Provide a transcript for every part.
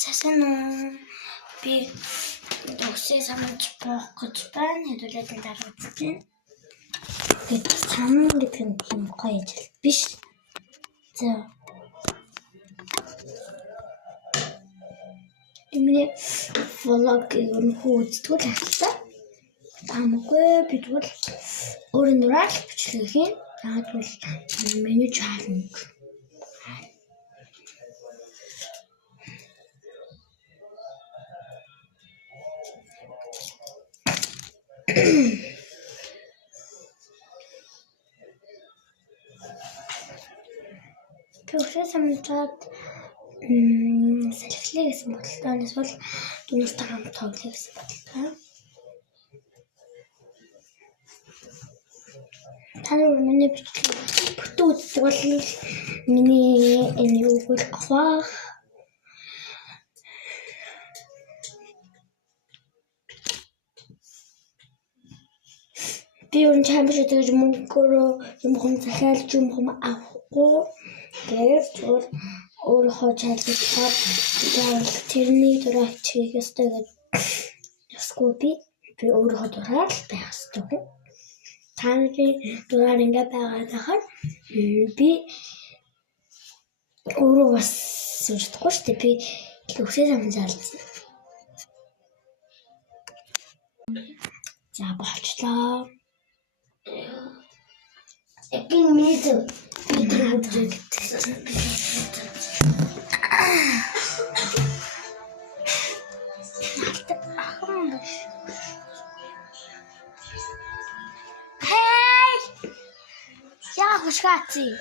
Цасан би төгсөө самж бох гэж байна. Хэдүүлээд дараа үзтiin. Гэт сам гэдэг нь тийм гоё ажил биш. За. Эмээ влог юм хөөцдгөл ахлаа. Таамаггүй бид бол өөрийн дураар бичлэг хийн. Яагаад бол меню чаленж. Төгсөө самжаад салхилаа гэсэн бодлоо. Эсвэл дүнстэй хамт тоглоё гэсэн бодлоо. Танай миний бичлэг бүтэн үздэг бол миний энэ юу гэх аваа. Би өөр чамбар гэж мөнгөөр юм хом захиалж юм хом авахгүй. Гэвч өөрөө чайлгуулаад тэрний дураар чих ёстой гэж ясгүй би өөрөө дураар л байх ёстой. Таны дураар ингээ байгаадахаар би өөрөө бас сүрдэхгүй шүү дээ. Би төгсөө самжаалсан. За болчлоо. Эгийн минут Hey! Ja, ragazzi.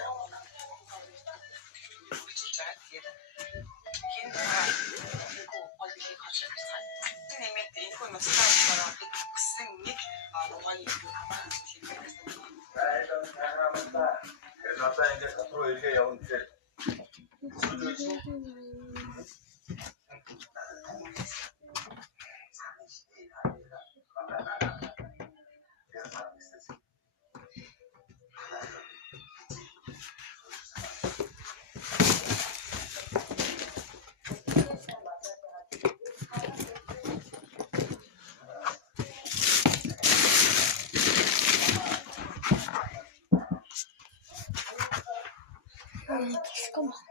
Kom op.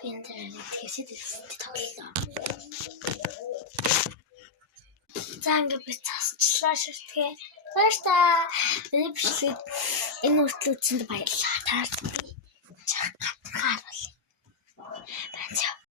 Pinterest zit het al. Zange битаслаа ширтгээ. Баярлалаа. Миний бичлэг энэ үргэлжлүүлсэнд баярлалаа. Таард би чака.